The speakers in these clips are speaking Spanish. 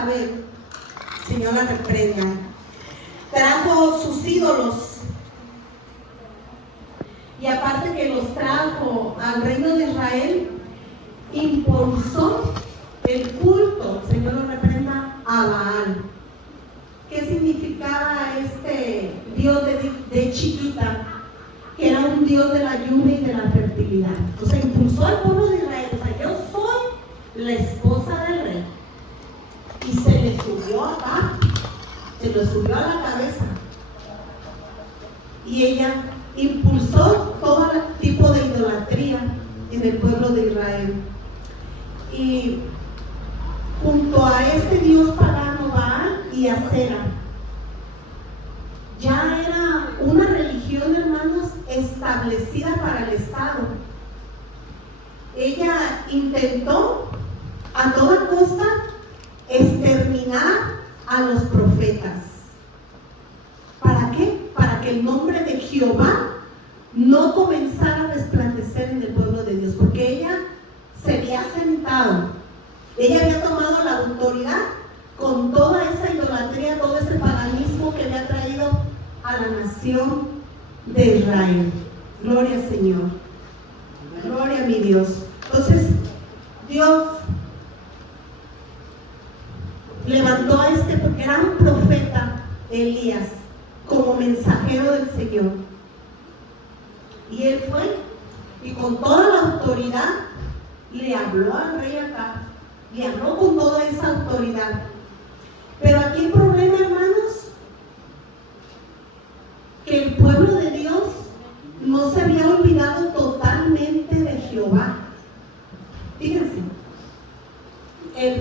Jezabel, Señor la reprenda, trajo sus ídolos. Y aparte que los trajo al reino de Israel, impulsó el culto, Señor lo reprenda, a Baal. ¿Qué significaba este dios de chiquita? Que era un dios de la lluvia y de la fertilidad. O sea, impulsó al pueblo de Israel. O sea, yo soy la esposa del rey. Y se le subió acá, se le subió a la cabeza. Y ella impulsó todo tipo de idolatría en el pueblo de Israel. Y junto a este dios pagano Baal y Acera, ya era una religión, hermanos, establecida para el Estado. Ella intentó a toda costa exterminar a los profetas. ¿Para qué? Para que el nombre de Jehová no comenzara a resplandecer en el pueblo de Dios, porque ella se había sentado, ella había tomado la autoridad con toda esa idolatría, todo ese paganismo que había traído a la nación de Israel. Gloria al Señor, gloria a mi Dios. Entonces Dios levantó a este, porque era un profeta, Elías, como mensajero del Señor. Y él fue y con toda la autoridad le habló al rey Acab, le habló con toda esa autoridad. Pero aquí el problema, hermanos, que el pueblo de Dios no se había olvidado totalmente de Jehová. Fíjense,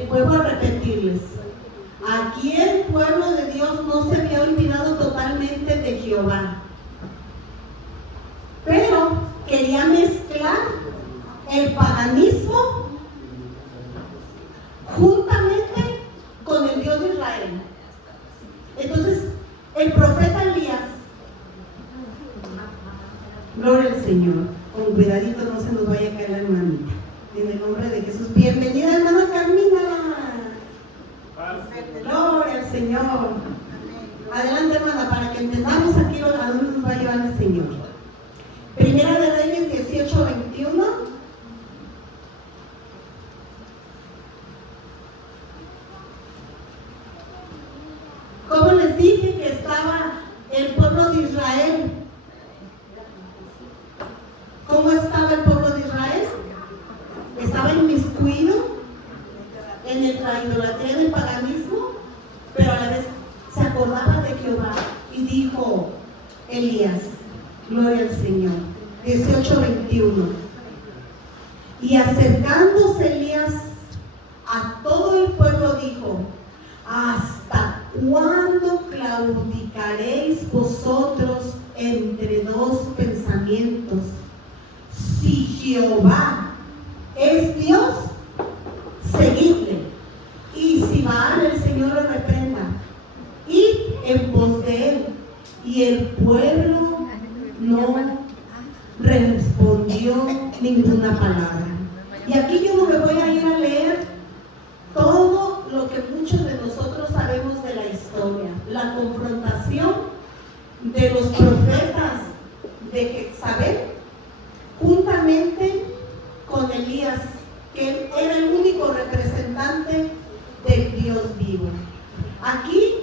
vuelvo a repetirles, aquí el pueblo de Dios no se había olvidado totalmente de Jehová, pero quería mezclar el paganismo juntamente con el Dios de Israel. Entonces, el profeta Elías, gloria al Señor, con cuidadito no se nos vaya a caer la hermanita, en el nombre de Jesús. Bienvenida, hermana Carmina. Gloria al Señor. Adelante, hermana, para que entendamos aquí a dónde nos va a llevar el Señor. Primera de Reyes 18:21. Como les dije que estaba el pueblo de Israel. ¿Cómo estaba el pueblo de Israel? Estaba inmiscuido en la idolatría del paganismo, pero a la vez se acordaba de Jehová. Y dijo Elías, gloria al Señor, 18:21. Y acercándose Elías a todo el pueblo dijo: ¿hasta cuándo claudicaréis vosotros entre dos pensamientos? Si Jehová es Dios, seguidle, y si Baal, el Señor lo reprenda, id en pos de él. Y el pueblo no respondió ninguna palabra. Y aquí yo no me voy a ir a leer todo lo que muchos de nosotros sabemos de la historia, la confrontación de los profetas de Jezabel juntamente con Elías, que era el único representante del Dios vivo. Aquí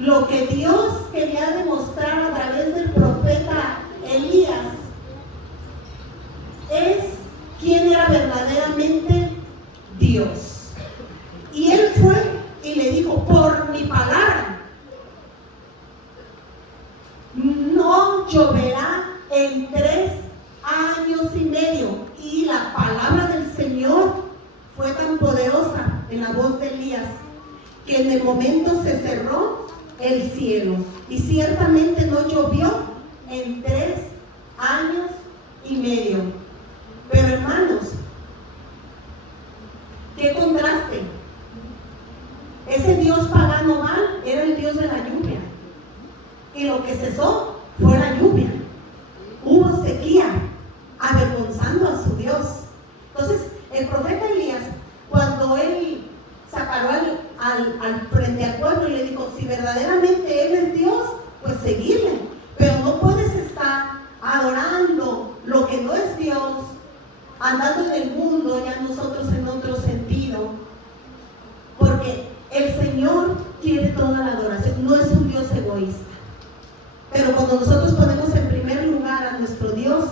lo que Dios quería demostrar a través del profeta Elías es quién era verdaderamente Dios. Y él fue y le dijo: por mi palabra no lloverá en 3 años y medio. Y la palabra del Señor fue tan poderosa en la voz de Elías que en el momento se cerró el cielo y ciertamente no llovió en 3 años y medio. Pero hermanos, qué contraste. Ese Dios pagano Baal era el Dios de la lluvia, y lo que cesó fue la lluvia. Hubo sequía, avergonzando a su Dios. Entonces el profeta Elías, cuando él separó frente al pueblo y le dijo, si verdaderamente Él es Dios, pues seguirle. Pero no puedes estar adorando lo que no es Dios, andando en el mundo, ya nosotros en otro sentido, porque el Señor quiere toda la adoración, no es un Dios egoísta. Pero cuando nosotros ponemos en primer lugar a nuestro Dios,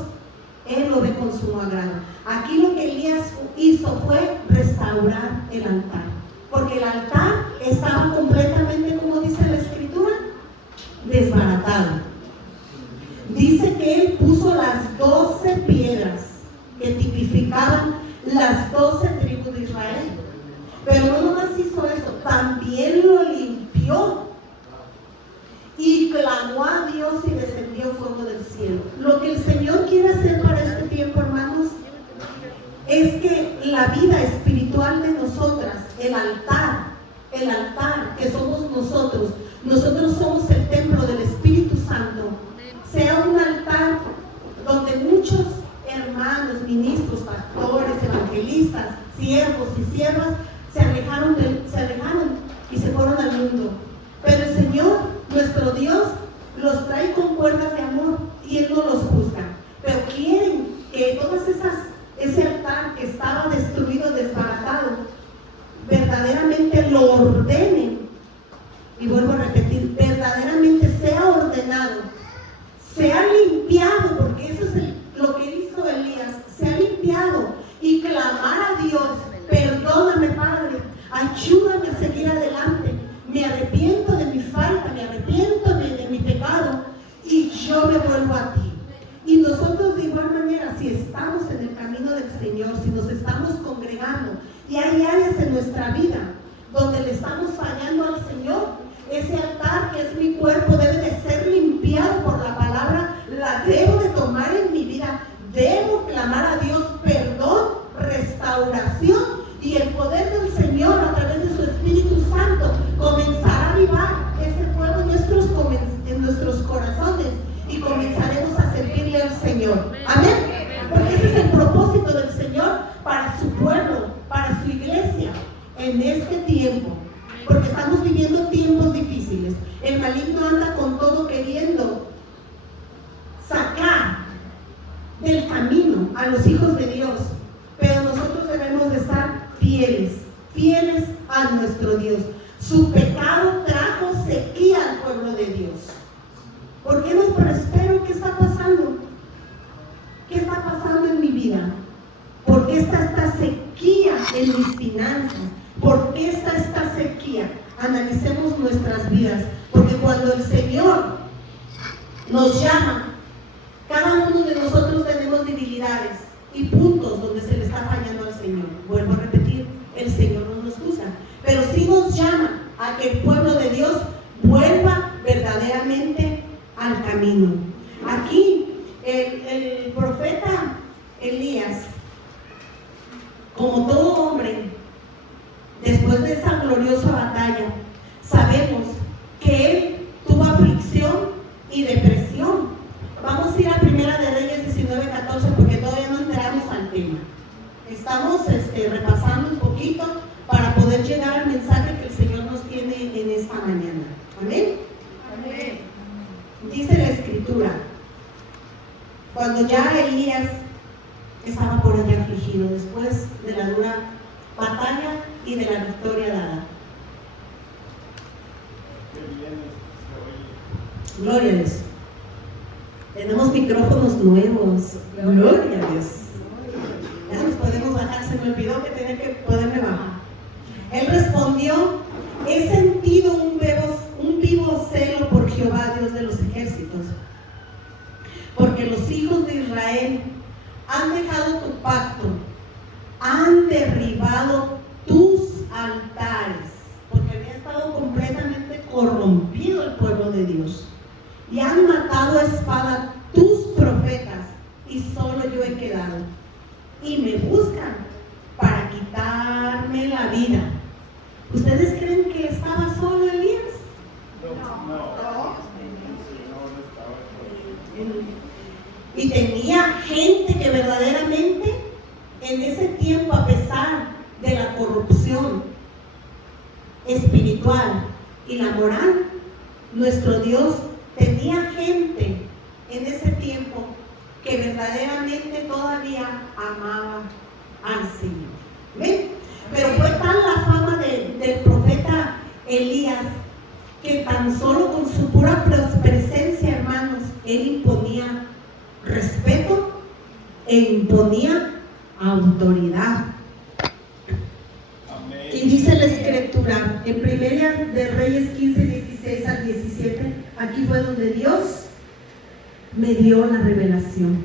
Él lo ve con sumo agrado. Aquí lo que Elías hizo fue restaurar el altar, porque el altar estaba completamente, como dice la Escritura, desbaratado. Dice que Él puso las 12 piedras que tipificaban las 12 tribus de Israel. Pero no nomás hizo eso, también lo limpió y clamó a Dios y descendió fuego del cielo. Lo que el Señor quiere hacer para este tiempo, hermanos, es que la vida espiritual de nosotras, el altar que somos nosotros somos el templo del Espíritu Santo, sea un altar donde muchos hermanos, ministros, pastores, evangelistas, siervos y siervas se alejaron y se fueron al mundo. Pero el Señor, nuestro Dios, los trae con cuerdas de amor y Él no los juzga. Pero quieren que ese altar que estaba destruido, desbaratado, verdaderamente lo ordenen. Y vuelvo a repetir, verdaderamente sea ordenado, sea limpiado, porque eso es lo que hizo Elías, sea limpiado y clamar a Dios, perdóname Padre, ayúdame a seguir adelante, me arrepiento de mi falta, me arrepiento de mi pecado y yo me vuelvo a ti. Y nosotros de igual manera, si estamos en el camino del Señor, si nos estamos congregando y hay áreas en nuestra vida donde le estamos fallando al Señor, ese altar que es mi cuerpo debe de ser limpiado por la palabra, la debo de tomar en mi vida, debo clamar a Dios perdón, restauración y el poder del Señor a través de su Espíritu Santo comenzará a avivar ese fuego en nuestros corazones y comenzaremos a servirle al Señor. Amén. Porque ese es el propósito del Señor para su pueblo, para su iglesia en este tiempo. Porque estamos viviendo tiempos difíciles. El maligno anda con todo queriendo sacar del camino a los hijos de Dios. Pero nosotros debemos de estar fieles a nuestro Dios. Su pecado trajo sequía al pueblo de Dios. ¿Por qué no prospero? ¿Qué está pasando? ¿Qué está pasando en mi vida? ¿Por qué está esta sequía en mis finanzas? ¿Por qué está esta sequía? Analicemos nuestras vidas, porque cuando el Señor nos llama, cada uno de nosotros tenemos debilidades y puntos donde se le está fallando al Señor. Vuelvo a repetir, el Señor no nos juzga, pero sí nos llama a que el pueblo de Dios vuelva verdaderamente al camino. Aquí el profeta Elías, como todo hombre, después de esa gloriosa batalla, sabemos que él tuvo aflicción y depresión. Vamos a ir a Primera de Reyes 19:14 porque todavía no entramos al tema. Estamos repasando un poquito para poder llegar al mensaje que el Señor nos tiene en esta mañana. ¿Amén? Amén. Dice la Escritura, cuando ya Elías estaba por allá afligido, después de la dura batalla y de la victoria dada. Gloria a Dios. Tenemos micrófonos nuevos. Gloria a Dios. Ya nos podemos bajar. Se me olvidó que tenía que poderme bajar. Él respondió: he sentido un vivo celo por Jehová, Dios de los ejércitos, porque los hijos de Israel han dejado tu pacto, han derribado tus altares, porque había estado completamente corrompido el pueblo de Dios, y han matado a espada tus profetas, y solo yo he quedado, y me buscan para quitarme la vida. ¿Ustedes creen que estaba solo Elías? No. Y tenía gente que verdaderamente en ese tiempo, a pesar de la corrupción, espiritual y la moral, nuestro Dios tenía gente en ese tiempo que verdaderamente todavía amaba al Señor. ¿Ven? Pero fue tal la fama del profeta Elías que tan solo con su pura presencia, hermanos, él imponía respeto e imponía autoridad. Amén. Y dice la Escritura en Primera de Reyes 15, 16 al 17, aquí fue donde Dios me dio la revelación.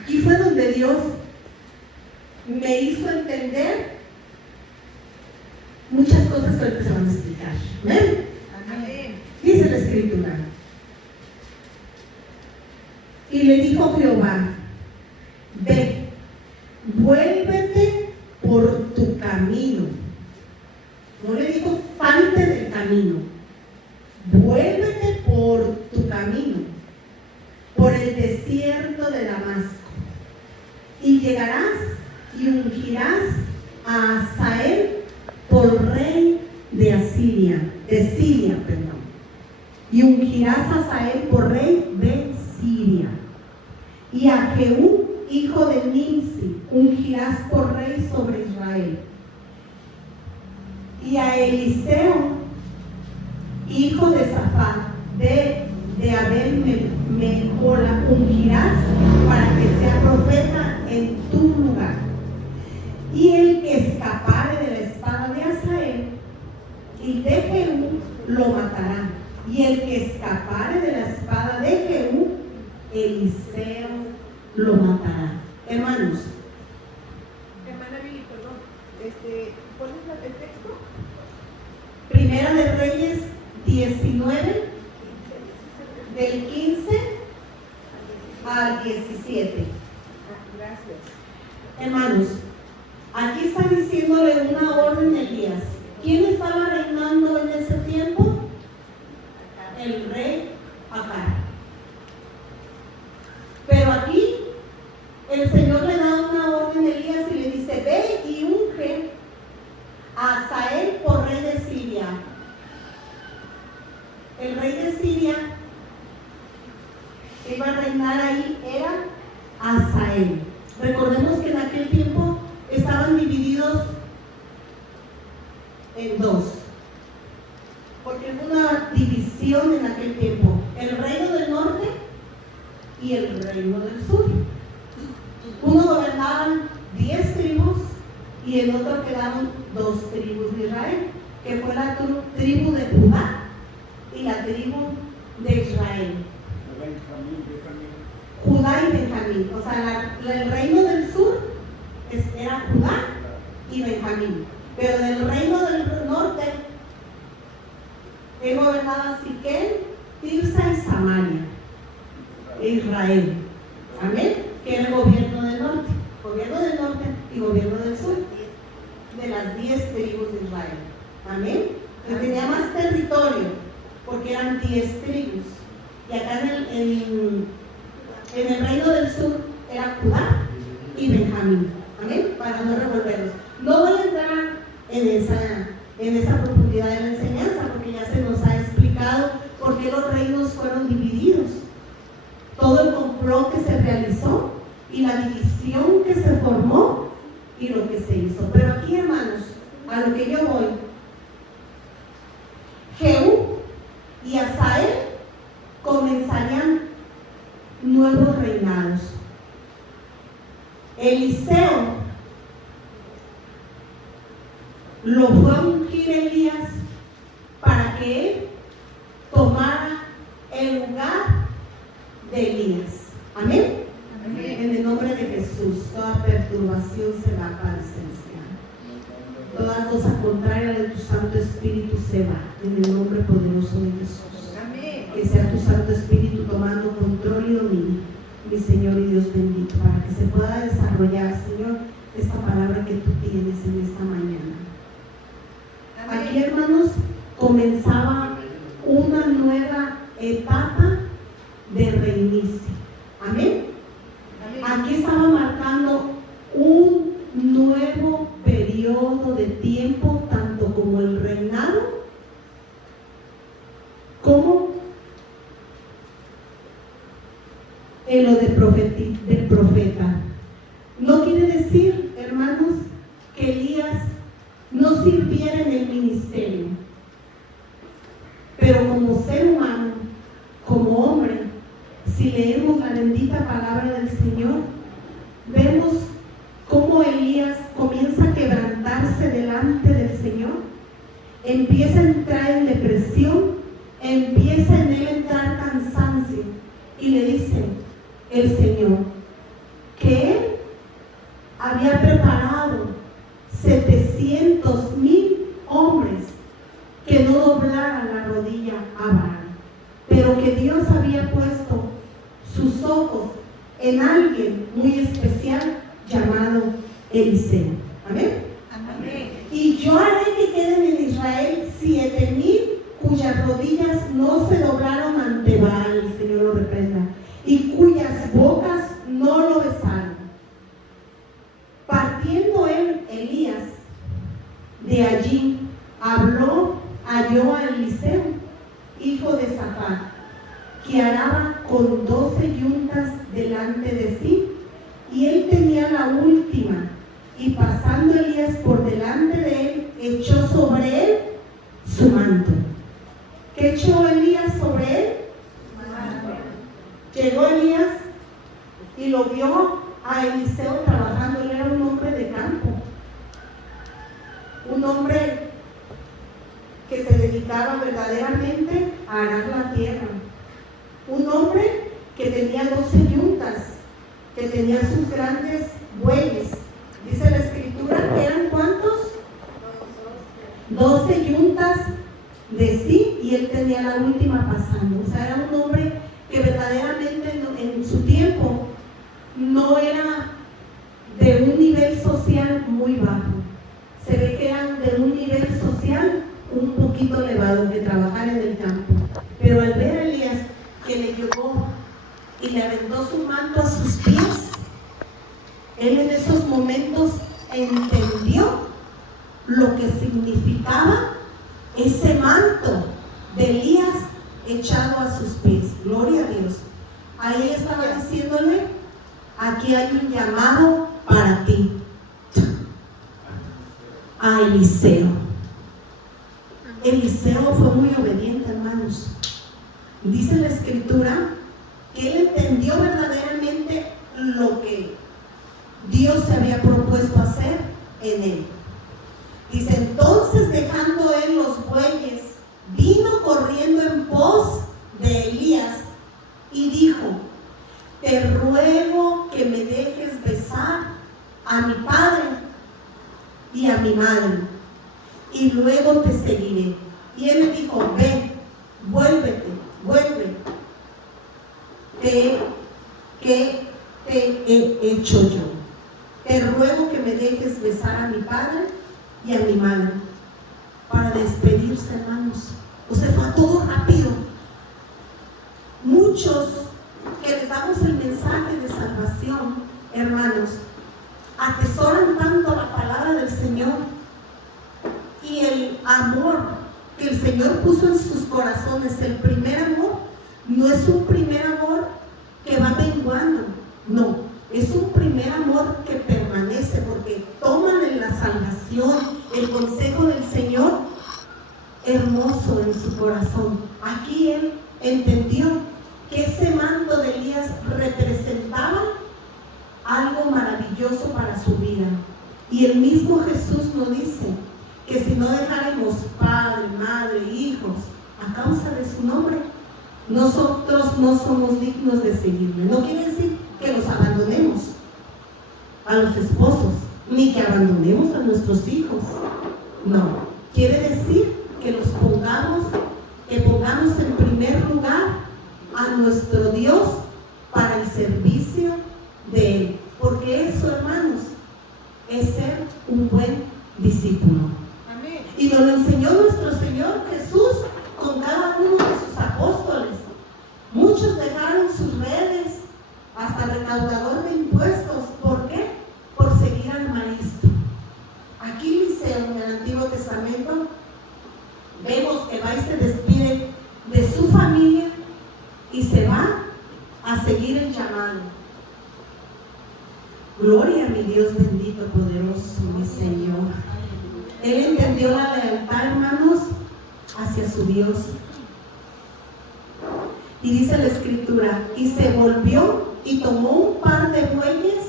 Aquí fue donde Dios me hizo entender muchas cosas que ahorita se van a explicar. ¿Ven? Amén. Dice la Escritura. Y le dijo Jehová: ve, vuélvete por tu camino. No le dijo falte del camino. Vuélvete por tu camino, por el desierto de Damasco, y llegarás y ungirás a Hazael por rey de Siria, y ungirás a Hazael por rey de Siria, y a Jehú, hijo de Nimsi, ungirás por rey sobre Israel, y a Eliseo, hijo de Safat, de Abel Mehola, ungirás para que sea profeta en tu lugar. Y el que escapare de la espada de Hazael y de Jehú, lo matará. Y el que escapare de la espada de Jehú, Eliseo lo matará. Hermanos. Hermana Billy, perdón. ¿Cuál es el texto? Primera de Reyes 19, del 15 al 17. Gracias. Hermanos, aquí está diciéndole una orden de Elías. ¿Quién estaba reinando en ese tiempo? El rey Acab. Pero aquí el Señor le da una orden a Elías y le dice: ve y unge a Hazael por rey de Siria. El rey de Siria que iba a reinar ahí era Hazael. Recordemos que en aquel tiempo estaban divididos en dos, porque hubo una división en aquel tiempo: el reino del norte y el reino del sur. Uno gobernaban 10 tribus y el otro quedaron 2 tribus de Israel, que fue la tribu de Judá y la tribu de Israel. Judá y Benjamín. O sea, el reino del sur era Judá y Benjamín. Pero del reino del norte, él gobernaba Siquem, Tirsa y Samaria, Israel. Amén. Que era el gobierno del norte. Gobierno del norte y gobierno del sur. De las 10 tribus de Israel. Amén. Que tenía más territorio, porque eran 10 tribus. Y acá en el reino del sur era Judá y Benjamín. Amén. Para no revolverlos. No voy a entrar en esa profundidad de la enseñanza, porque ya se nos ha explicado por qué los reinos fueron divididos, todo el complot que se realizó y la división que se formó y lo que se hizo. Pero aquí, hermanos, a lo que yo voy, Jehú y Hazael comenzarían nuevos reinados. Eliseo lo fue a ungir Elías para que él tomara el lugar de Elías. Amén. Amén. En el nombre de Jesús, toda perturbación se va para esencial. Toda cosa contraria de tu Santo Espíritu se va. En el nombre poderoso de Jesús. Amén. Que sea tu Santo Espíritu tomando control y dominio, mi Señor y Dios bendito, para que se pueda desarrollar, Señor, esta palabra que tú tienes en esta mañana. Amén. Aquí, hermanos, comenzaba una nueva etapa de reinicio. Amén. Amén. Aquí estaba marcando un nuevo periodo de de tiempo, tanto como el reinado, como en lo del profeta. No quiere decir, hermanos, que Elías no sirviera en el ministerio, pero como ser humano, como hombre, si leemos la bendita palabra del Señor, vemos cómo Elías comienza a quebrantarse delante del Señor, empieza a entrar en depresión, empieza en él a entrar cansancio, y le dice el Señor que él había preparado 700,000 hombres que no doblaran la rodilla a Baal, pero que Dios había puesto sus ojos en alguien muy especial llamado Eliseo. Amén. Amén. Y yo haré que queden en Israel 7,000 cuyas rodillas no se doblaron ante Baal, el Señor lo reprenda, y cuyas bocas no lo besaron. Partiendo él, Elías, de allí, halló a Eliseo, hijo de Safat, que araba con 12 yuntas delante de sí, y él tenía la última, y pasando Elías por delante de él, echó sobre él su manto. ¿Qué echó Elías sobre él? Llegó Elías y lo vio a Eliseo trabajando. Él era un hombre de campo, un hombre que se dedicaba verdaderamente a arar la tierra, un hombre que tenía 12 yuntas, que tenía sus grandes bueyes. Dice la escritura que eran ¿cuántos? 12 yuntas de sí, y él tenía la última pasando. O sea, era un hombre que verdaderamente en su tiempo no era de un nivel social muy bajo. Se ve que eran de un nivel social un poquito elevado, que trabajar en el campo. Pero al ver a Elías que le llegó y le aventó su manto a sus pies, él en esos momentos entendió lo que significaba ese manto de Elías echado a sus pies. Gloria a Dios. Ahí estaba diciéndole: aquí hay un llamado para ti. A Eliseo. Eliseo fue muy obediente, hermanos. Dice la escritura que él entendió verdaderamente lo que Dios se había propuesto hacer en él. Dice: entonces, dejando él los bueyes, vino corriendo en pos de Elías y dijo: te ruego que me dejes besar a mi padre y a mi madre, y luego te seguiré. Y él le dijo: ve, vuelve. ¿Qué te he hecho yo? Te ruego que me dejes besar a mi padre y a mi madre. Para despedirse, hermanos. O sea, fue todo rápido. Muchos que les damos el mensaje de salvación, hermanos, atesoran tanto la palabra del Señor y el amor que el Señor puso en sus corazones. El primer amor no es un primer amor que va menguando, no, es un primer amor que permanece, porque toman en la salvación el consejo del Señor hermoso en su corazón. Aquí él entendió que ese manto de Elías representaba algo maravilloso para su vida. Y el mismo Jesús nos dice que si no dejáramos padre, madre, hijos a causa de su nombre, nosotros no somos dignos de seguirle. No quiere decir que los abandonemos a los esposos, ni que abandonemos a nuestros hijos. No, quiere decir que pongamos en primer lugar a nuestro Dios para el servicio de Él, porque eso, hermanos, es ser un buen discípulo. Amén. Y nos lo enseñó nuestro Señor Jesús con cada uno de sus apóstoles. Muchos dejaron sus redes, hasta recaudador de impuestos. ¿Por qué? Por seguir al Maestro. Aquí Eliseo, Gloria a mi Dios bendito, poderoso, mi Señor. Él entendió la lealtad, hermanos, hacia su Dios. Y dice la Escritura, y se volvió y tomó un par de bueyes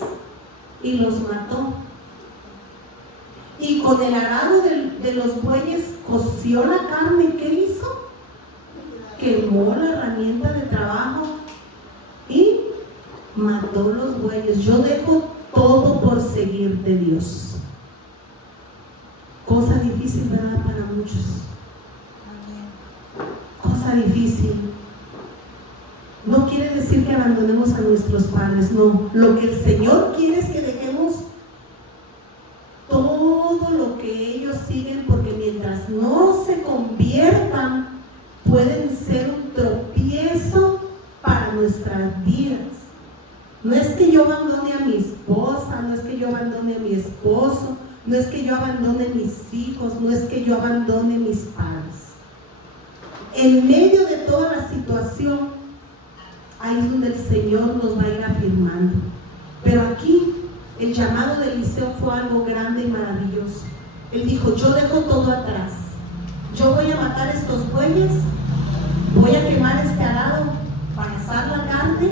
y los mató. Y con el arado de los bueyes coció la carne. ¿Qué hizo? Quemó la herramienta de trabajo y mató los bueyes. Yo dejo todo por seguirte, Dios. Cosa difícil, ¿verdad? Para muchos. Cosa difícil. No quiere decir que abandonemos a nuestros padres, no. Lo que el Señor quiere es que dejemos todo lo que ellos siguen, porque mientras no se conviertan, pueden ser un tropiezo para nuestras vidas. No es que yo abandone a mi esposa, no es que yo abandone a mi esposo, no es que yo abandone a mis hijos, no es que yo abandone a mis padres. En medio de toda la situación, ahí es donde el Señor nos va a ir afirmando. Pero aquí el llamado de Eliseo fue algo grande y maravilloso. Él dijo: yo dejo todo atrás, yo voy a matar estos bueyes, voy a quemar este arado para asar la carne,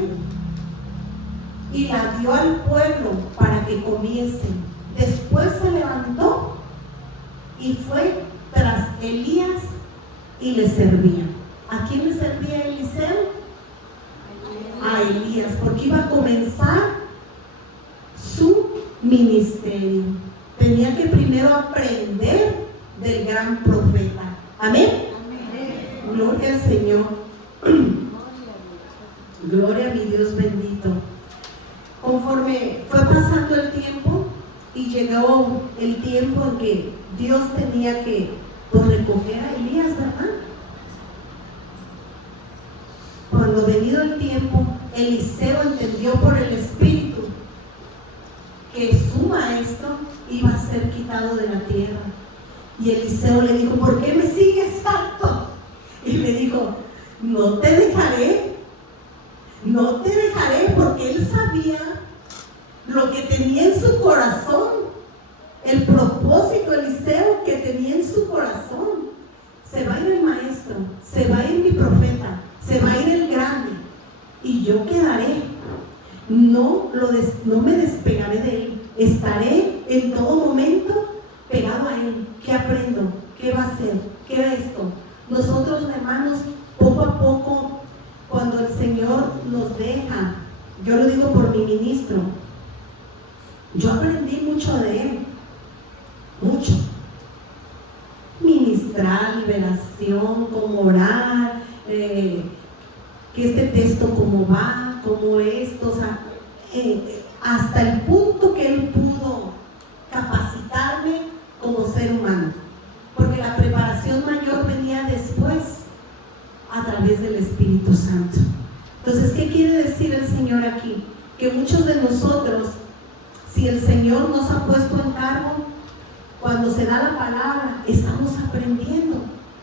y la dio al pueblo para que comiesen. Después se levantó y fue tras Elías y le servía. ¿A quién le servía Eliseo? A Elías, porque iba a comenzar su ministerio. Tenía que primero aprender del gran profeta. Amén. Amén. Gloria al Señor. Gloria a mi Dios bendito. Conforme fue pasando el tiempo y llegó el tiempo en que Dios tenía que recoger a Elías, ¿verdad? Cuando venido el tiempo, Eliseo entendió por el Espíritu que su maestro iba a ser quitado de la tierra. Y Eliseo le dijo: ¿por qué me sigues tanto? Y le dijo: no te dejaré, no te dejaré, porque él sabía lo que tenía en su corazón, el propósito, Eliseo, que tenía en su corazón. Se va a ir el maestro, se va a ir mi profeta, se va a ir el grande, y yo quedaré. No me despegaré de él, estaré en todo momento pegado a él. ¿Qué aprendo? ¿Qué va a hacer? ¿Qué es esto? Nosotros, hermanos, poco a poco, cuando el Señor nos deja, yo lo digo por mi ministro, yo aprendí mucho de él, mucho. Ministrar, liberación, cómo orar, que este texto cómo va, cómo esto, o sea, hasta el punto que él pudo capacitarme como ser humano, porque la preparación mayor venía después a través del Espíritu Santo. Entonces, ¿qué quiere decir el Señor aquí? Que muchos de nosotros, si el Señor nos ha puesto en cargo, cuando se da la palabra, estamos aprendiendo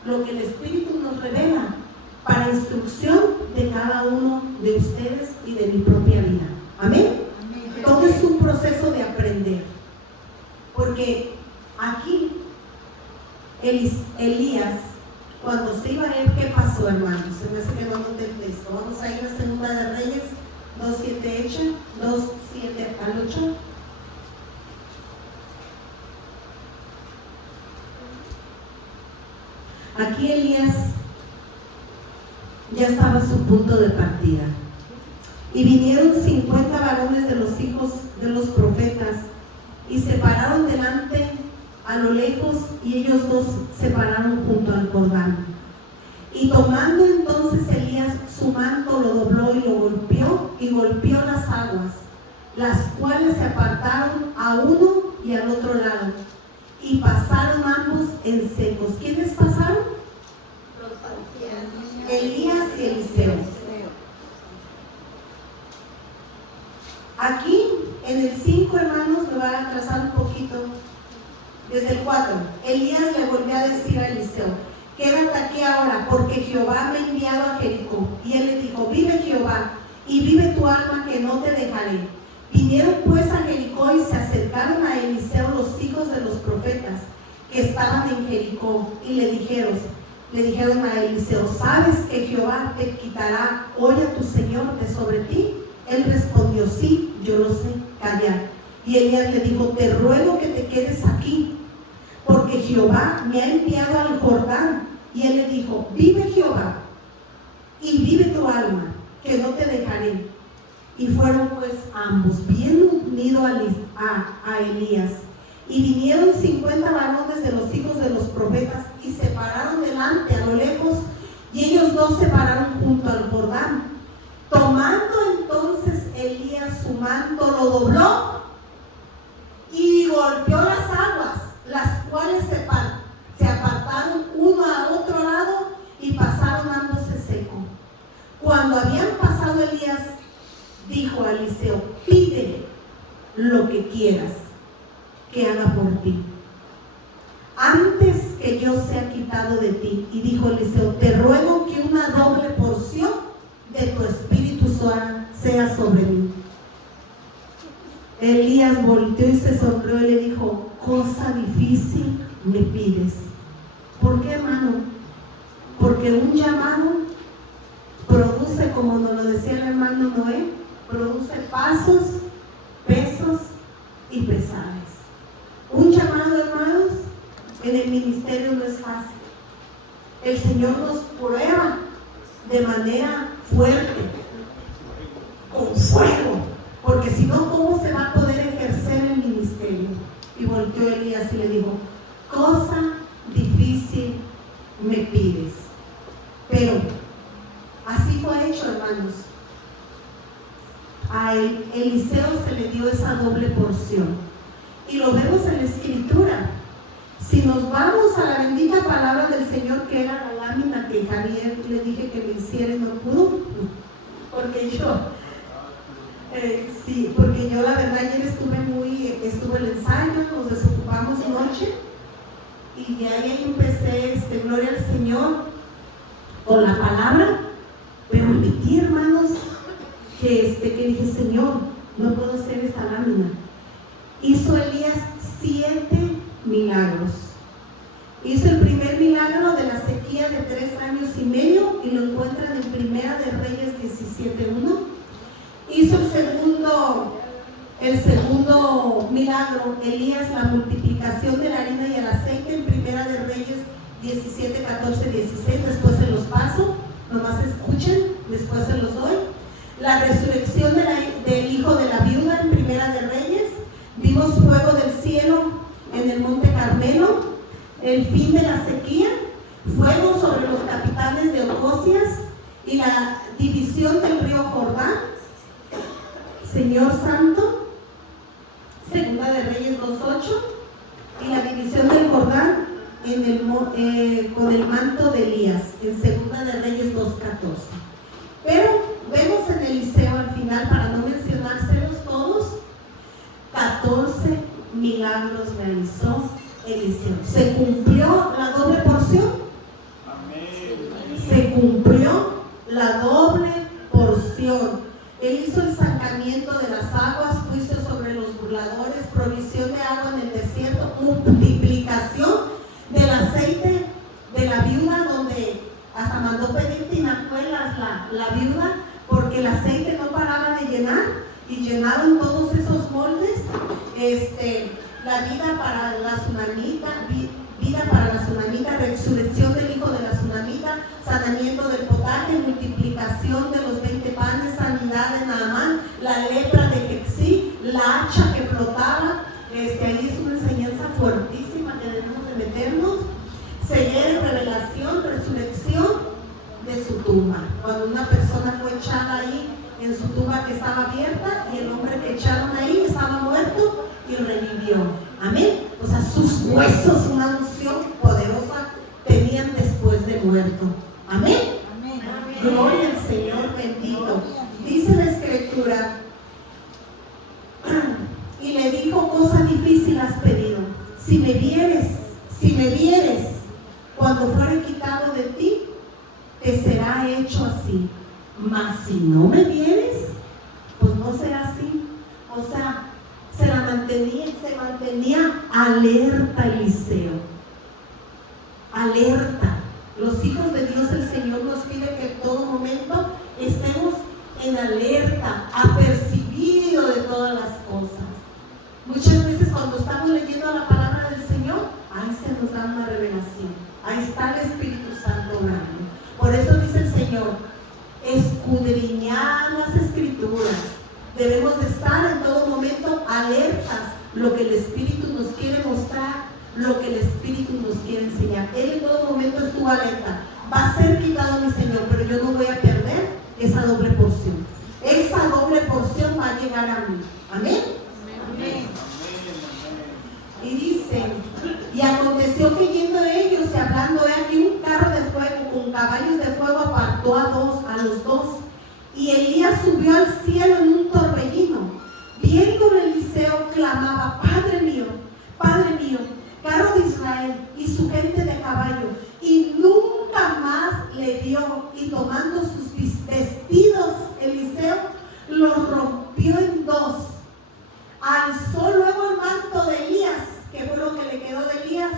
lo que el Espíritu nos revela para instrucción de cada uno de ustedes y de mi propia vida. Amén. Amén. Todo es un proceso de aprender, porque aquí Elías, cuando se iba a ir, ¿qué pasó, hermanos? Se me hace que no anoté el texto. Vamos a ir a Segunda de Reyes 2:7 al 8. Aquí Elías ya estaba a su punto de partida. Y vinieron 50 varones de los hijos de los profetas y se pararon delante a lo lejos, y ellos dos se pararon junto al Jordán. Y tomando entonces Elías su manto, lo dobló y golpeó las aguas, las cuales se apartaron a uno y al otro lado, y pasaron ambos en secos. ¿Quiénes pasaron? Los ancianos. Elías y Eliseo. Aquí en el 5, hermanos, me van a trazar un poquito desde el 4. Elías le volvió a decir a Eliseo: quédate aquí ahora, porque Jehová me ha enviado a Jericó. Y él le dijo: vive Jehová y vive tu alma, que no te dejaré. Vinieron pues a Jericó estaban en Jericó y le dijeron a Eliseo: ¿sabes que Jehová te quitará hoy a tu señor de sobre ti? Él respondió: sí, yo lo sé, calla. Y Elías le dijo: te ruego que te quedes aquí, porque Jehová me ha enviado al Jordán. Y él le dijo: vive Jehová y vive tu alma, que no te dejaré. Y fueron pues ambos, bien unidos a Elías. Y vinieron 50 varones de los hijos de los profetas y se pararon delante a lo lejos, y ellos dos se pararon junto al Jordán. Tomando entonces Elías su manto, lo dobló y golpeó las aguas, las cuales se apartaron uno a otro lado y pasaron ambos en seco. Cuando habían pasado, Elías dijo a Eliseo: pide lo que quieras que haga por ti, antes que yo sea quitado de ti. Y dijo Eliseo: te ruego que una doble porción de tu espíritu sea sobre mí. Elías volteó y se sonrió y le dijo: cosa difícil me pides. ¿Por qué, hermano? Porque un llamado produce, como nos lo decía el hermano Noé, produce pasos, pesos y pesares. Un llamado, hermanos, en el ministerio no es fácil. El Señor nos prueba de manera fuerte, con fuego, porque si no, ¿cómo se va a poder ejercer el ministerio? Y volteó Elías y le dijo: cosa difícil me pides. Pero así fue hecho, hermanos. A Eliseo se le dio esa doble porción. Y lo vemos en la Escritura. Si nos vamos a la bendita palabra del Señor, que era la lámina que Javier le dije que me hiciera y no pudo, porque yo la verdad ayer estuve el ensayo, nos desocupamos noche y de ahí empecé, gloria al Señor, con la palabra, pero metí, hermanos, que dije: Señor, no puedo hacer esta lámina. Hizo Elías 7 milagros. Hizo el primer milagro de la sequía de 3 años y medio, y lo encuentran en Primera de Reyes 17:1. Hizo el segundo milagro, Elías, la multiplicación de la harina y el aceite, en Primera de Reyes 17, 14, 16. Después se los paso, nomás escuchen, después se los doy. La resurrección del hijo de la viuda, en Primera de Reyes. Vimos fuego del cielo en el monte Carmelo. El fin de la sequía, fuego sobre los capitanes de Ocosias y la división del río Jordán. Señor Santo, Segunda de Reyes 2:8, y la división del Jordán con el manto de Elías, en Segunda de Reyes 2:14. Pero vemos en Eliseo al final, para no mencionárselos todos, 14 milagros realizó Eliseo. ¿Se cumplió la doble porción? Amén. Se cumplió la doble porción. Él hizo el sacamiento de las aguas, juicio sobre los burladores, provisión de agua en el desierto, multiplicación del aceite de la viuda, donde hasta mandó pedir tinajuelas la viuda, porque el aceite no paraba de llenar, y llenaron todos esos moldes. La vida para la tsunamita, resurrección del hijo de la tsunamita, sanamiento del potaje, multiplicación de los 20 panes, sanidad de Naamán, la lepra de Jexí, la hacha que flotaba. Ahí es una enseñanza fuertísima que debemos de meternos. Ceguera y revelación, resurrección de su tumba. Cuando una persona fue echada ahí en su tumba que estaba abierta, y el hombre que echaron ahí estaba muerto y revivió. Amén. O sea, sus huesos, una unción poderosa tenían después de muerto. Amén. Amén. Gloria al Señor bendito. Dice la Escritura: y le dijo: cosa difícil has pedido. Si me vieres, cuando fuere quitado de ti, te será hecho así. Mas si no me vieres, pues no será así. O sea, se mantenía alerta Eliseo. alerta. Los hijos de Dios, el Señor nos pide que en todo momento estemos en alerta, apercibido de todas las cosas. Muchas veces cuando estamos leyendo la palabra del Señor, ahí se nos da una revelación. Ahí está el Espíritu Santo obrando. Por eso dice el Señor, escudriñar las Escrituras. Debemos de estar en todo momento alertas, lo que el Espíritu nos quiere mostrar, lo que el Espíritu nos quiere enseñar. Él en todo momento estuvo alerta. Va a ser quitado mi Señor, pero yo no voy a perder esa doble porción. Esa doble porción va a llegar a mí. Amén. Amén. Y dice, y aconteció que yendo ellos y hablando, he aquí un carro de fuego con caballos de fuego apartó a los dos. Y Elías subió al cielo en un torbellino. Viéndolo Eliseo clamaba, Padre mío, carro de Israel y su gente de caballo. Y nunca más le dio. Y tomando sus vestidos, Eliseo los rompió en dos. Alzó luego el manto de Elías, que fue lo que le quedó de Elías,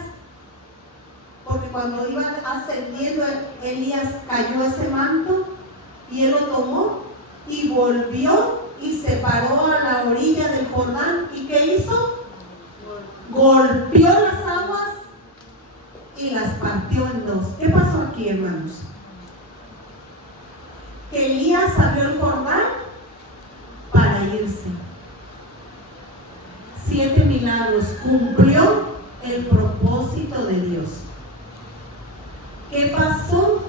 porque cuando iba ascendiendo Elías cayó ese manto, y él lo tomó y volvió y se paró a la orilla del Jordán. ¿Y qué hizo? Golpeó las aguas y las partió en dos. ¿Qué pasó aquí, hermanos? Que Elías abrió el Jordán para irse. 7 milagros, cumplió el propósito de Dios. ¿Qué pasó?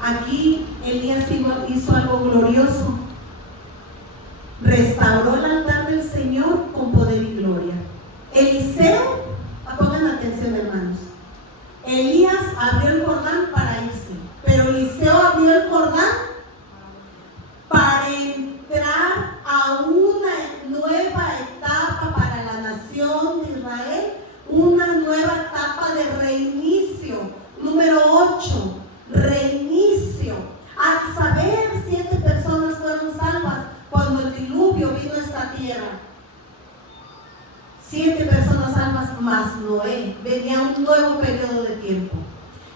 Aquí Elías hizo algo glorioso. Restauró el altar del Señor con poder y gloria. Eliseo, pongan atención, hermanos. Elías abrió el Jordán para irse, pero Eliseo abrió el Jordán para entrar a una nueva etapa para la nación de Israel, una nueva etapa de reinicio. Número 8, reinicio. Al saber, 7 personas fueron salvas cuando el diluvio vino a esta tierra. 7 personas salvas más Noé. Venía un nuevo periodo de tiempo.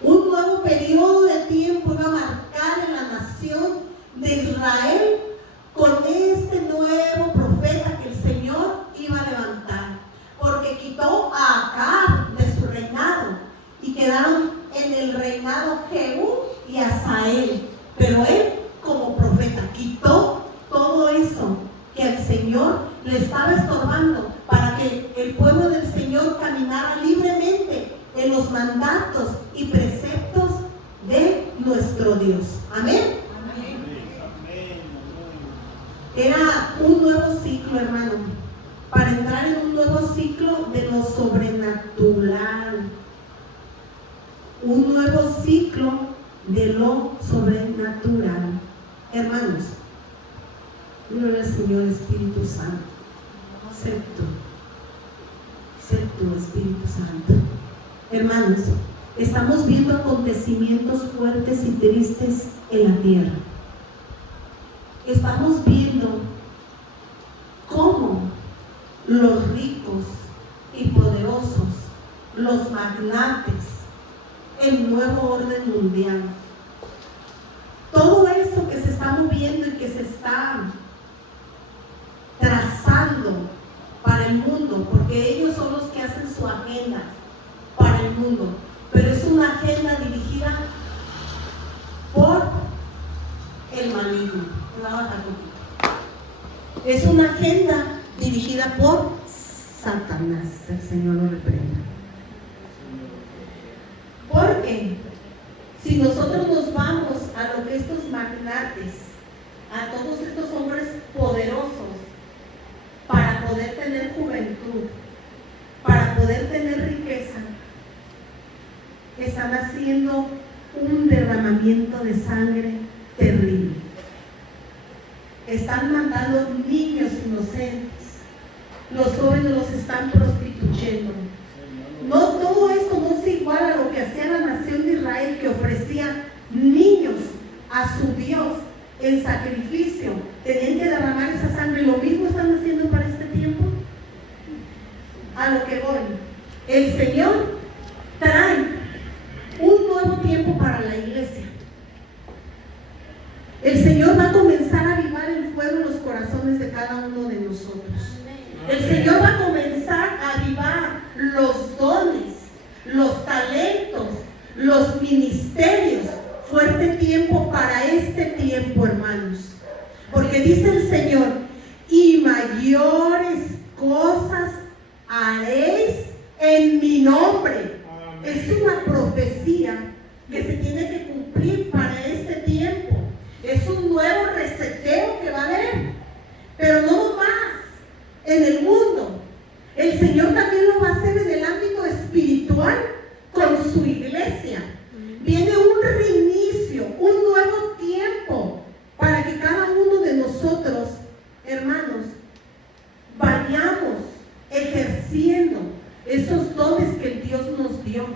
Un nuevo periodo de tiempo iba a marcar en la nación de Israel con este nuevo profeta que el Señor iba a levantar. Porque quitó a Acab de su reinado y quedaron en el reinado Jehú y Asael. Pero él, como profeta, quitó todo eso que al Señor le estaba estorbando para que el pueblo del Señor caminara libremente en los mandatos y preceptos de nuestro Dios. Amén. Era un nuevo ciclo, hermano, para entrar en un nuevo ciclo de lo sobrenatural. Un nuevo ciclo de lo sobrenatural. Hermanos, gloria al Señor Espíritu Santo. Sé tú, Espíritu Santo. Hermanos, estamos viendo acontecimientos fuertes y tristes en la tierra. Estamos viendo cómo los ricos y poderosos, los magnates, el nuevo orden mundial, todo eso que se está moviendo y que se está trazando para el mundo, porque ellos son los que hacen su agenda para el mundo, pero es una agenda dirigida por el maligno. Es una agenda dirigida por Satanás. El Señor lo reprenda. Porque si nosotros nos vamos a lo que estos magnates, a todos estos hombres poderosos, para poder tener juventud, para poder tener riqueza, están haciendo un derramamiento de sangre terrible. Están matando niños inocentes. Los jóvenes los están prostituyendo. No, todo esto no es igual a lo que hacía la nación de Israel, que ofrecía niños a su Dios en sacrificio. Tenían que derramar esa sangre. Lo mismo están haciendo para este tiempo. A lo que voy, el Señor trae El Señor va a comenzar a avivar los dones, los talentos, los ministerios. Fuerte tiempo para este tiempo, hermanos. Porque dice el Señor, y mayores cosas haréis en mi nombre. Es una profecía que se tiene que cumplir para este tiempo. Es un nuevo reseteo que va a haber, pero no más en el mundo. El Señor también lo va a hacer en el ámbito espiritual con su iglesia. Viene un reinicio, un nuevo tiempo para que cada uno de nosotros, hermanos, vayamos ejerciendo esos dones que Dios nos dio.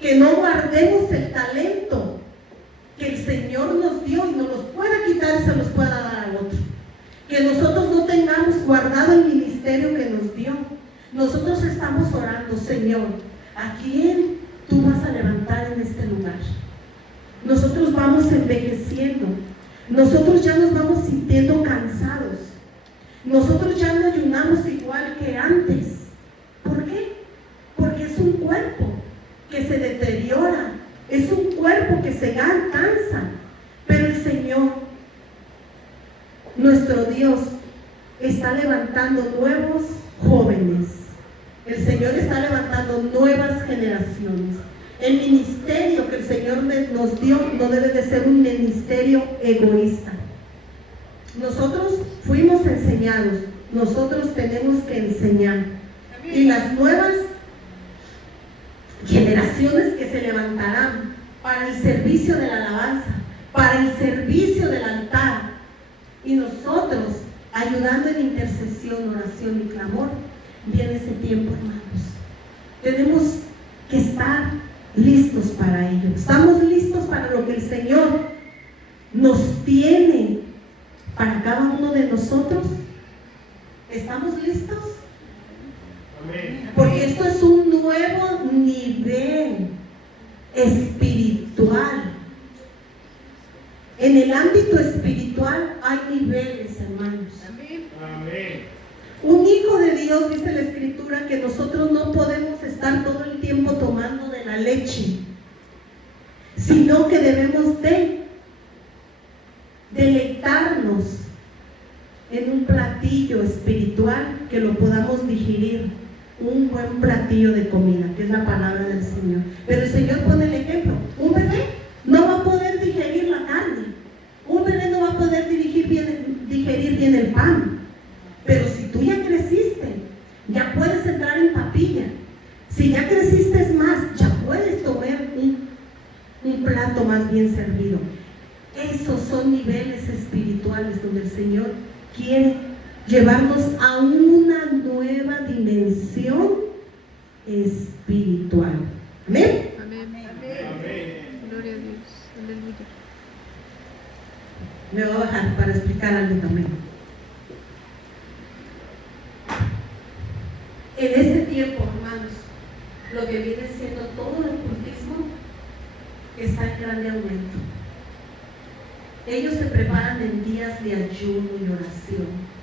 Que no guardemos el talento que el Señor nos dio y nos los pueda quitar y se los pueda dar a otro. Que nosotros no tengamos guardado el ministerio que nos dio. Nosotros estamos orando, Señor, ¿a quién tú vas a levantar en este lugar? Nosotros vamos envejeciendo. Nosotros ya nos vamos sintiendo cansados. Nosotros ya no ayunamos igual que antes. ¿Por qué? Porque es un cuerpo que se deteriora, es un cuerpo que se cansa, pero el Señor, nuestro Dios, está levantando nuevos jóvenes. El Señor está levantando nuevas generaciones. El ministerio que el Señor nos dio no debe de ser un ministerio egoísta. Nosotros fuimos enseñados, nosotros tenemos que enseñar. Y las nuevas generaciones que se levantarán para el servicio de la alabanza, para el servicio del altar, y nosotros ayudando en intercesión, oración y clamor. Viene ese tiempo, hermanos. Tenemos que estar listos para ello. Estamos listos para lo que el Señor nos tiene para cada uno de nosotros. ¿Estamos listos? Porque esto es un nuevo nivel espiritual. En el ámbito espiritual hay niveles, hermanos. Amén. Un hijo de Dios, dice la Escritura, que nosotros no podemos estar todo el tiempo tomando de la leche, sino que debemos de deleitarnos en un platillo espiritual que lo podamos digerir. Un buen platillo de comida, que es la palabra del Señor. Pero el Señor pone el ejemplo. Un bebé no va a poder digerir la carne. Un bebé no va a poder digerir bien el pan. Pero si tú ya creciste, ya puedes entrar en papilla. Si ya creciste más, ya puedes tomar un plato más bien servido. Esos son niveles espirituales donde el Señor quiere llevarnos a una nueva dimensión espiritual. ¿Amén? Amén. Amén. Gloria a Dios. Aleluya. Me voy a bajar para explicar algo también. En este tiempo, hermanos, lo que viene siendo todo el ocultismo está en grande aumento. Ellos se preparan en días de ayuno y oración.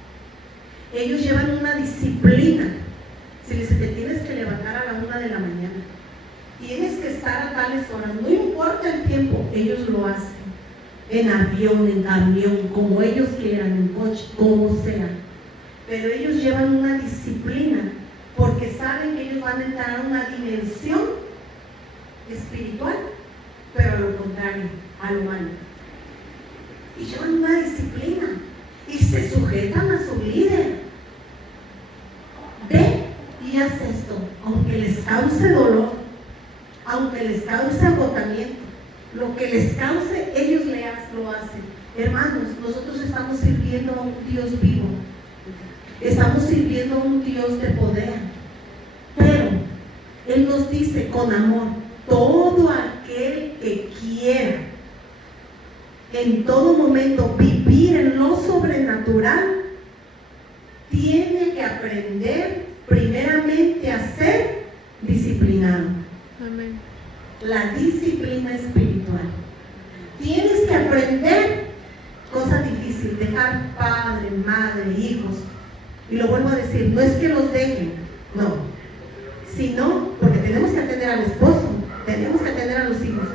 Ellos llevan una disciplina. Si les dice, te tienes que levantar a la 1 de la mañana, tienes que estar a tales horas, no importa el tiempo, ellos lo hacen. En avión, en camión, como ellos quieran, en coche, como sea. Pero ellos llevan una disciplina porque saben que ellos van a entrar a una dimensión espiritual, pero a lo contrario, al humano. Y llevan una disciplina y se sujetan a su líder. Ve y haz esto, aunque les cause dolor, aunque les cause agotamiento, lo que les cause, ellos lo hacen. Hermanos, nosotros estamos sirviendo a un Dios vivo, estamos sirviendo a un Dios de poder, pero Él nos dice con amor, todo aquel que quiera en todo momento vivir en lo sobrenatural, tiene que aprender primeramente a ser disciplinado. Amén. La disciplina espiritual. Tienes que aprender cosas difíciles, dejar padre, madre, hijos, Y lo vuelvo a decir, no es que los dejen, no, sino, porque tenemos que atender al esposo, tenemos que atender a los hijos,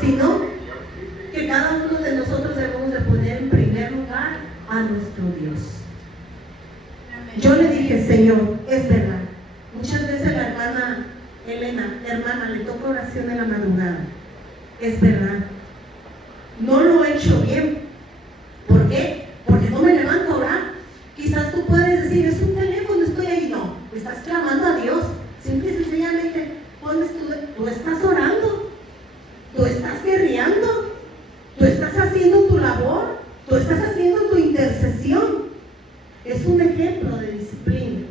sino que cada uno de nosotros debemos de poner en primer lugar a nuestro Dios. Yo le dije, Señor, es verdad, muchas veces la hermana Elena, hermana, le toca oración en la madrugada, es verdad, no lo he hecho bien. ¿Por qué? Porque no me levanto a orar. Quizás tú puedes decir, es un teléfono, estoy ahí. No, estás clamando a Dios. Simple y sencillamente pones tú estás orando, tú estás guerreando, tú estás haciendo tu labor, tú estás haciendo tu intercesión. Es un ejemplo de disciplina.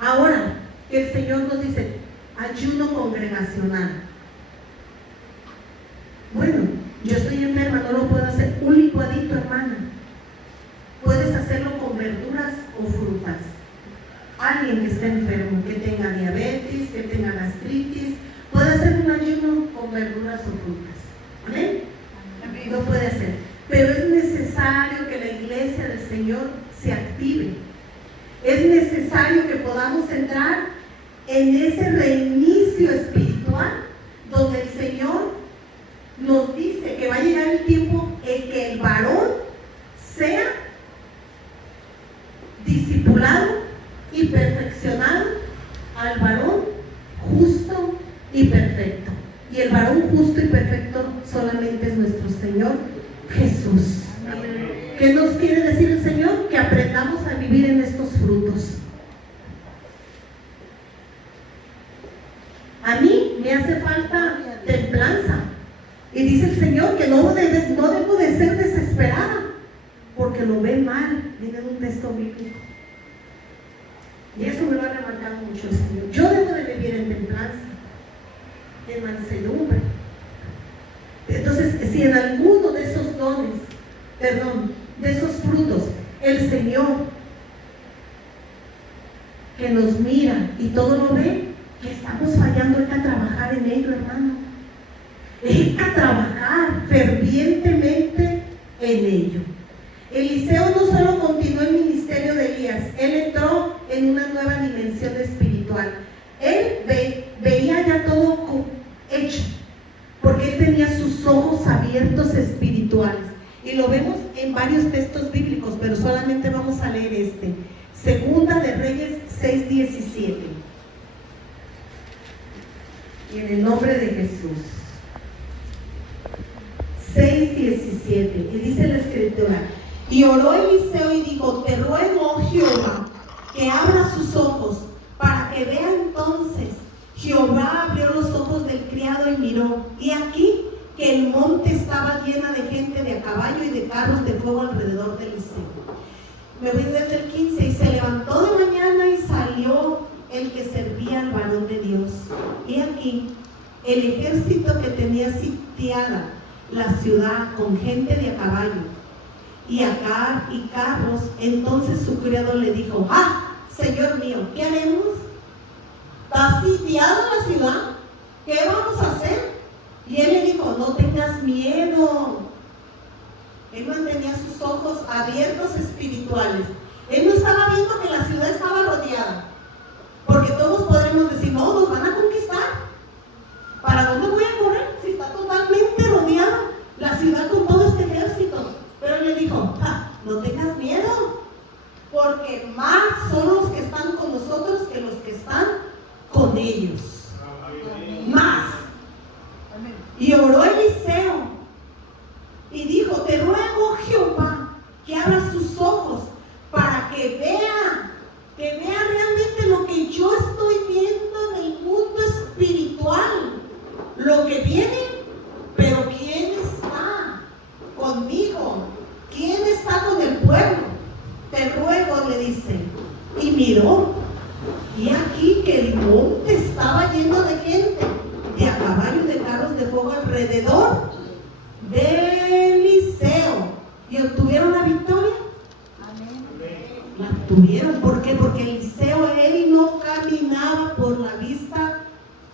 Ahora, que el Señor nos dice, ayuno congregacional. Bueno, yo estoy enferma, no lo puedo hacer. Un licuadito, hermana. Puedes hacerlo con verduras o frutas. Alguien que esté enfermo, que tenga diabetes, que tenga gastritis, puede hacer un ayuno con verduras o frutas. ¿Amén? Lo puede hacer. Pero es necesario que la iglesia del Señor se active. Es necesario que podamos entrar en ese reinicio espiritual donde el Señor nos dice que va a llegar el tiempo en que el varón sea discipulado y perfeccionado al varón justo y perfecto. Y el varón justo y perfecto solamente es nuestro Señor Jesús. ¿Qué nos quiere decir el Señor? Que aprendamos a vivir en estos frutos. A mí me hace falta templanza. Y dice el Señor que no debo de ser desesperada, porque lo ve mal, viene un texto bíblico. Y eso me lo ha remarcado mucho el Señor. Yo debo de vivir en templanza, en mansedumbre. Entonces, si en alguno de esos dones, de esos frutos, el Señor que nos mira y todo lo ve, que estamos fallando, hay que trabajar en ello, hermano. Hay que trabajar fervientemente en ello. Eliseo no solo continuó el ministerio de Elías, él entró en una nueva dimensión espiritual. Él veía ya todo hecho, porque él tenía sus ojos abiertos espirituales. Y lo vemos en varios textos bíblicos, pero solamente vamos a leer este. Segunda de Reyes 6:17. Y en el nombre de Jesús. 6:17. Y dice la escritura: y oró Eliseo y dijo, te ruego, oh Jehová, que abra sus ojos para que vea. Entonces Jehová abrió los ojos del criado y miró, y aquí que el monte estaba llena de gente de a caballo y de carros de fuego alrededor de Eliseo. Me voy desde el 15. Y se levantó de mañana y salió el que servía al varón de Dios. Y aquí el ejército que tenía sitiada la ciudad con gente de a caballo y carros. Entonces su criado le dijo, Señor mío, ¿qué haremos? ¿Está sitiada la ciudad? ¿Qué vamos a hacer? Y él le dijo, no tengas miedo. Él mantenía sus ojos abiertos espirituales. Él no estaba viendo que la ciudad estaba rodeada, porque todos podremos decir, no, nos van a conquistar. ¿Para dónde voy a correr si está totalmente rodeada la ciudad con todo este ejército? Pero él le dijo, no tengas miedo, porque más son los que están con nosotros que los que están con ellos. Más. Y oró Eliseo y dijo, te ruego, Jehová, que abra sus ojos para que vea realmente lo que yo estoy viendo en el mundo espiritual, lo que viene. Pero ¿quién está conmigo? ¿Quién está con el pueblo? Te ruego, le dice. Y miró, y aquí que el monte estaba lleno de gente, de a caballo y de carros de fuego alrededor de Eliseo. ¿Y obtuvieron la victoria? Amén. La obtuvieron. ¿Por qué? Porque Eliseo, él no caminaba por la vista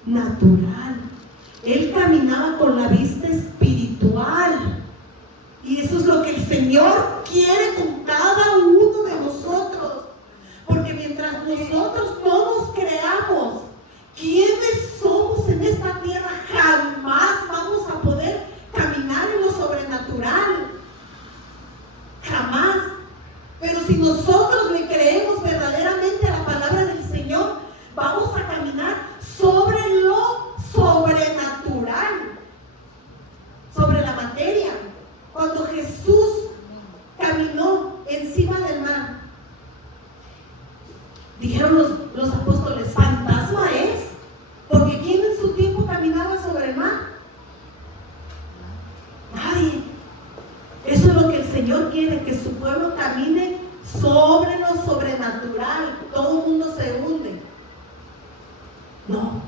natural. Él caminaba con la vista espiritual. Y eso es lo que el Señor quiere con cada uno de nosotros. mientras nosotros no nos creamos quiénes somos en esta tierra, jamás vamos a poder caminar en lo sobrenatural. Jamás. Pero si nosotros le creemos verdaderamente a la palabra del Señor, vamos a caminar sobre lo sobrenatural, sobre la materia. Cuando Jesús caminó encima del mar, dijeron los apóstoles, fantasma es, porque ¿quién en su tiempo caminaba sobre el mar? Nadie. Eso es lo que el Señor quiere, que su pueblo camine sobre lo sobrenatural. Todo el mundo se hunde. No.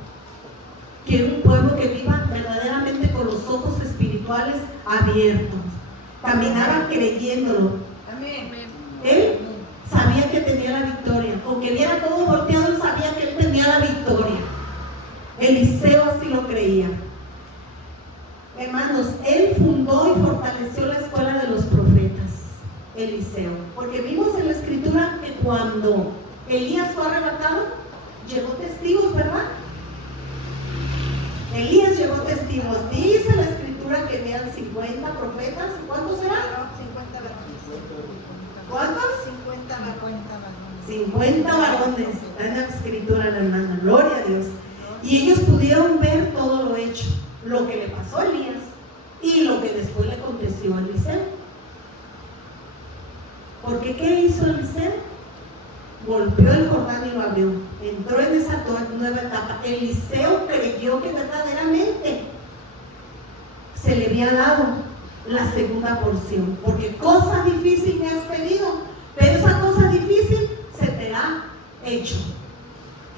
Quiero un pueblo que viva verdaderamente con los ojos espirituales abiertos. Caminaba creyéndolo. Amén. Él sabía que tenía la victoria. Aunque viera todo volteado, él sabía que él tenía la victoria. Eliseo así lo creía. Hermanos, él fundó y fortaleció la escuela de los profetas, Eliseo. Porque vimos en la escritura que cuando Elías fue arrebatado, llevó testigos, ¿verdad? Elías llevó testigos. Dice la escritura que vean 50 profetas. ¿Cuántos eran? 50 varones. ¿Cuántos? 50 varones. 50 varones. Está en la escritura, la hermana. Gloria a Dios. Y ellos pudieron ver todo lo hecho, lo que le pasó a Elías y lo que después le aconteció a Eliseo. Porque ¿qué hizo Eliseo? Golpeó el Jordán y lo abrió. Entró en esa nueva etapa. Eliseo creyó que verdaderamente se le había dado la segunda porción. Porque cosa difícil me has pedido, pero esa cosa difícil se te ha hecho.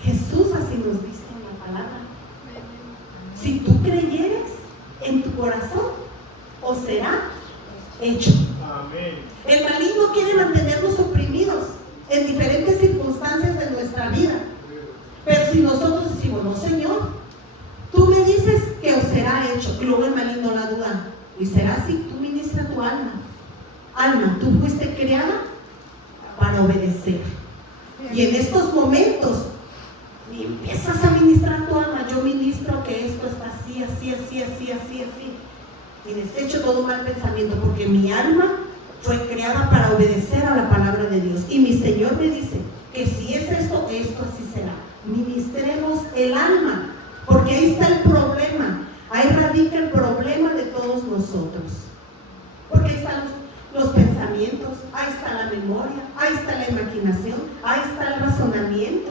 Jesús así nos dice en la palabra. Si tú creyeres en tu corazón, os será hecho. Amén. El maligno quiere mantenernos oprimidos en diferentes circunstancias de nuestra vida. Pero si nosotros decimos, no, Señor, tú me dices que os será hecho, y luego el maligno la duda, y será así, tú ministra tu alma. Alma, tú fuiste creada para obedecer. Y en estos momentos, y empiezas a ministrar tu alma. Yo ministro que esto está así, así, así, así, así, así. Y desecho todo mal pensamiento, porque mi alma fue creada para obedecer a la palabra de Dios. Y mi Señor me dice que si es esto, esto así será. Ministremos el alma, porque ahí está el problema. Ahí radica el problema de todos nosotros. Porque ahí están los pensamientos, ahí está la memoria, ahí está la imaginación, ahí está el razonamiento.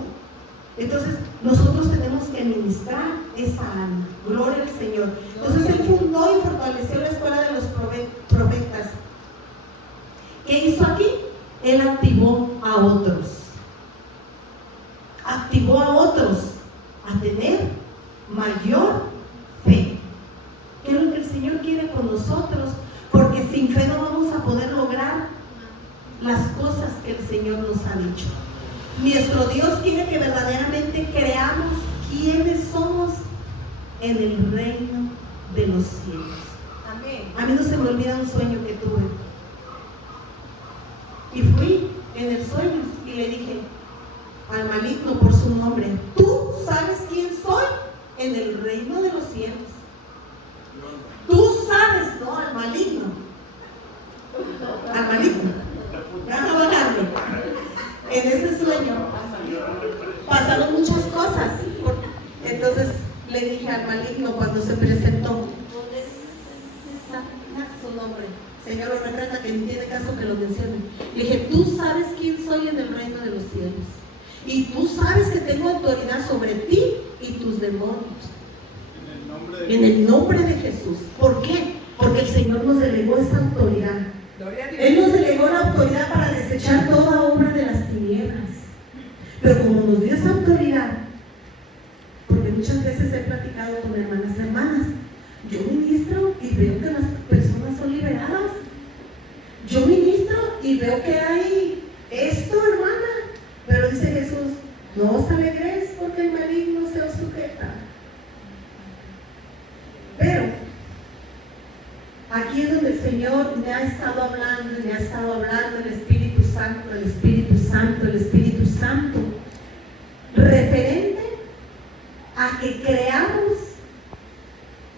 Entonces, nosotros tenemos que ministrar esa alma. Gloria al Señor. Entonces, él fundó y fortaleció la escuela de los profetas. ¿Qué hizo aquí? Él activó a otros. Activó a otros a tener mayor fe. ¿Qué es lo que el Señor quiere con nosotros? Porque sin fe no vamos a poder lograr las cosas que el Señor nos ha dicho. Nuestro Dios quiere que verdaderamente creamos quiénes somos en el reino de los cielos. Amén. A mí no se me olvida un sueño que tuve. Y fui en el sueño y le dije al maligno por su nombre, tú sabes quién soy en el reino de los cielos. Tú sabes, ¿no? Al maligno. Al maligno. Déjame bajarme. En ese sueño pasaron muchas cosas. Entonces le dije al maligno cuando se presentó, su nombre, Señor, lo retrata que no tiene caso que lo mencione. Le dije, tú sabes quién soy en el reino de los cielos. Y tú sabes que tengo autoridad sobre ti y tus demonios. En el nombre de Jesús. ¿Por qué? Porque el Señor nos delegó esa autoridad. Él nos delegó la autoridad para desechar toda obra de las tinieblas. Pero como nos dio esa autoridad, porque muchas veces he platicado con hermanas, yo ministro y veo que las personas son liberadas. Yo ministro y veo que hay esto, hermana. Pero dice Jesús, no os alegréis porque el maligno se os sujeta. Pero aquí es donde el Señor me ha estado hablando, el Espíritu Santo, el Espíritu Santo, el Espíritu Santo. a que creamos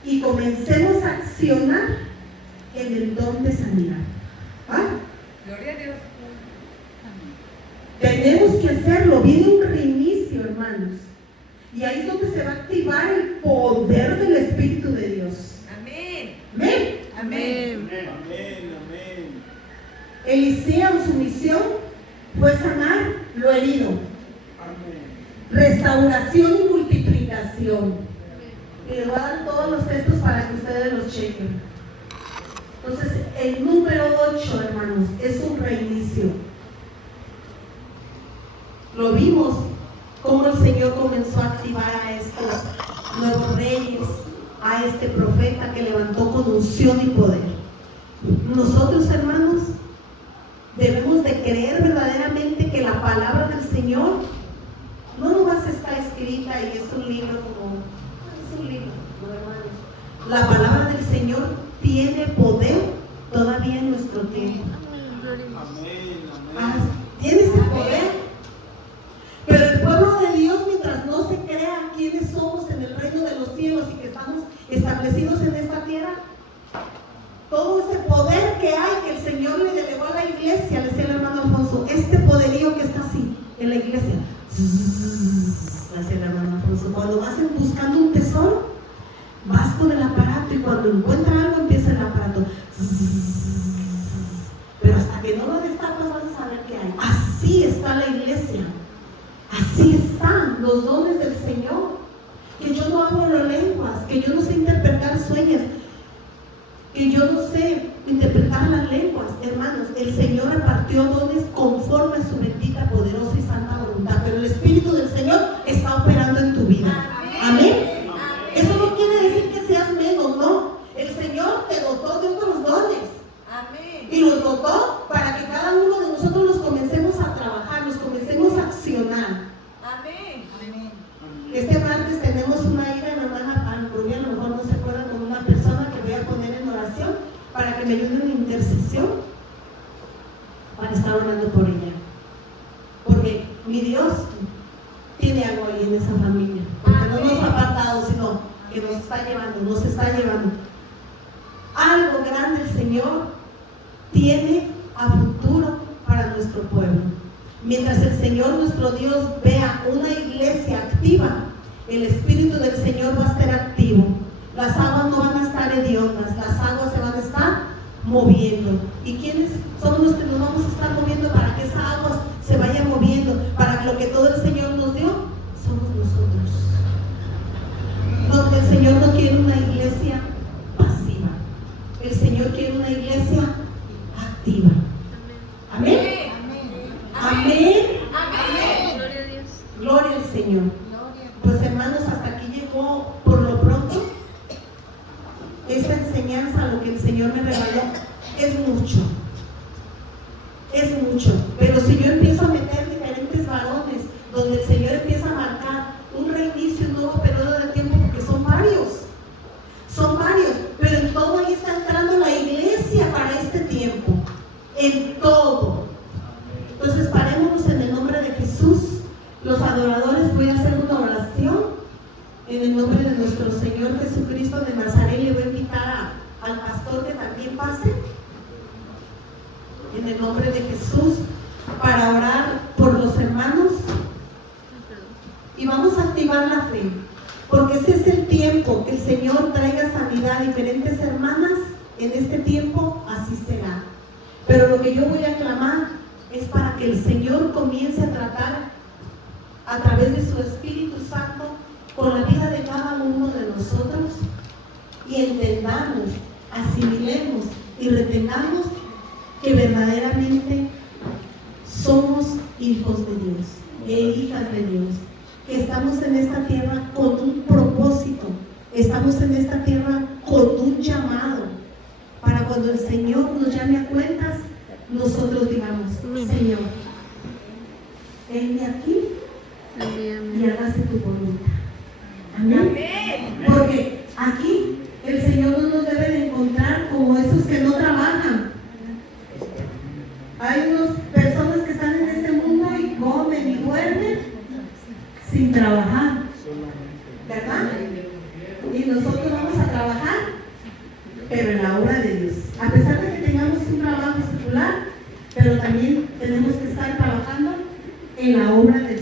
y comencemos a accionar en el don de sanidad. ¿Ah? Gloria a Dios. Tenemos que hacerlo. Viene un reinicio, hermanos. Y ahí es donde se va a activar el poder del Espíritu de Dios. Amén. Amén. Amén. Amén. Amén. Eliseo, su misión fue sanar lo herido, Amén. restauración y multiplicación. Y les voy a dar todos los textos para que ustedes los chequen. Entonces, el número 8, hermanos, es un reinicio. Lo vimos, cómo el Señor comenzó a activar a estos nuevos reyes, a este profeta que levantó con unción y poder. Nosotros, hermanos, debemos de creer verdaderamente que la palabra del Señor no nomás está escrita y es un libro como, es un libro, no, hermanos. La palabra del Señor tiene poder todavía en nuestro tiempo. Ah, tiene ese poder. Pero el pueblo de Dios, mientras no se crea quiénes somos en el reino de los cielos y que estamos establecidos en esta tierra, todo ese poder que hay, que el Señor le delegó a la iglesia, le decía el hermano Alfonso, este poderío que está así en la iglesia, le decía el hermano Alfonso, cuando vas buscando un tesoro, vas con el aparato y cuando encuentra algo empieza el aparato, pero hasta que no lo destapas vas a saber qué hay. Así está la iglesia, así están los dones del Señor, que yo no hablo lenguas, que yo no sé interpretar sueños, que yo no sé interpretar las lenguas, hermanos. El Señor repartió dones conforme a su bendita, poderosa y santa voluntad, pero el Espíritu del Señor está operando en tu vida. Amén. Eso no quiere decir que seas menos, no. El Señor te dotó de otros dones. Amén. Y los dotó para que cada uno de nosotros los comencemos a trabajar, los comencemos a accionar. Amén. Amén. Este martes tenemos una ida en la hermana Ambrubia, a lo mejor no se acuerdan, con una persona que voy a poner en oración para que me ayude en intercesión para estar orando por ella. Porque mi Dios tiene algo ahí en esa familia. Porque no nos ha apartado, sino que nos está llevando. Algo grande el Señor tiene a futuro para nuestro pueblo. Mientras el Señor nuestro Dios vea una iglesia activa, el Espíritu del Señor va a estar activo. Las aguas no van a estar hediondas, las aguas se van a estar moviendo. ¿Y quiénes somos los que nos vamos a estar moviendo para que esa agua se vaya moviendo? Para lo que todo el Señor nos dio, somos nosotros. Donde el Señor no quiere una iglesia pasiva, el Señor quiere una iglesia activa. Amén. Amén. Amén. Gloria a Dios. Gloria al Señor. Pues hermanos, hasta aquí llegó por lo pronto esta enseñanza. Lo que el Señor me regaló es mucho, pero si yo empiezo a meter diferentes varones donde el Señor empieza a marcar un reinicio, un nuevo periodo de tiempo, porque son varios, pero en todo ahí está entrando la iglesia para este tiempo, en todo. Entonces parémonos en el nombre de Jesús. Los adoradores, voy a hacer una oración en el nombre de nuestro Señor Jesucristo de Nazaret. Le voy a invitar al pastor que también pase en el nombre de Jesús para orar por los hermanos, y vamos a activar la fe, porque ese es el tiempo que el Señor traiga sanidad a diferentes hermanas. En este tiempo así será, pero lo que yo voy a clamar es para que el Señor comience a tratar a través de su Espíritu Santo con la vida de cada uno de nosotros, y entendamos, asimilemos y retengamos que verdaderamente somos hijos de Dios e hijas de Dios, que estamos en esta tierra con un propósito, estamos en esta tierra con un llamado, para cuando el Señor nos llame a cuentas, nosotros digamos: Señor, heme aquí y hágase tu voluntad. Amén. Porque aquí el Señor no nos debe de encontrar como esos que no trabajan. Hay unas personas que están en este mundo y comen y duermen sin trabajar, ¿verdad? la obra de Dios. A pesar de que tengamos un trabajo secular, pero también tenemos que estar trabajando en la obra de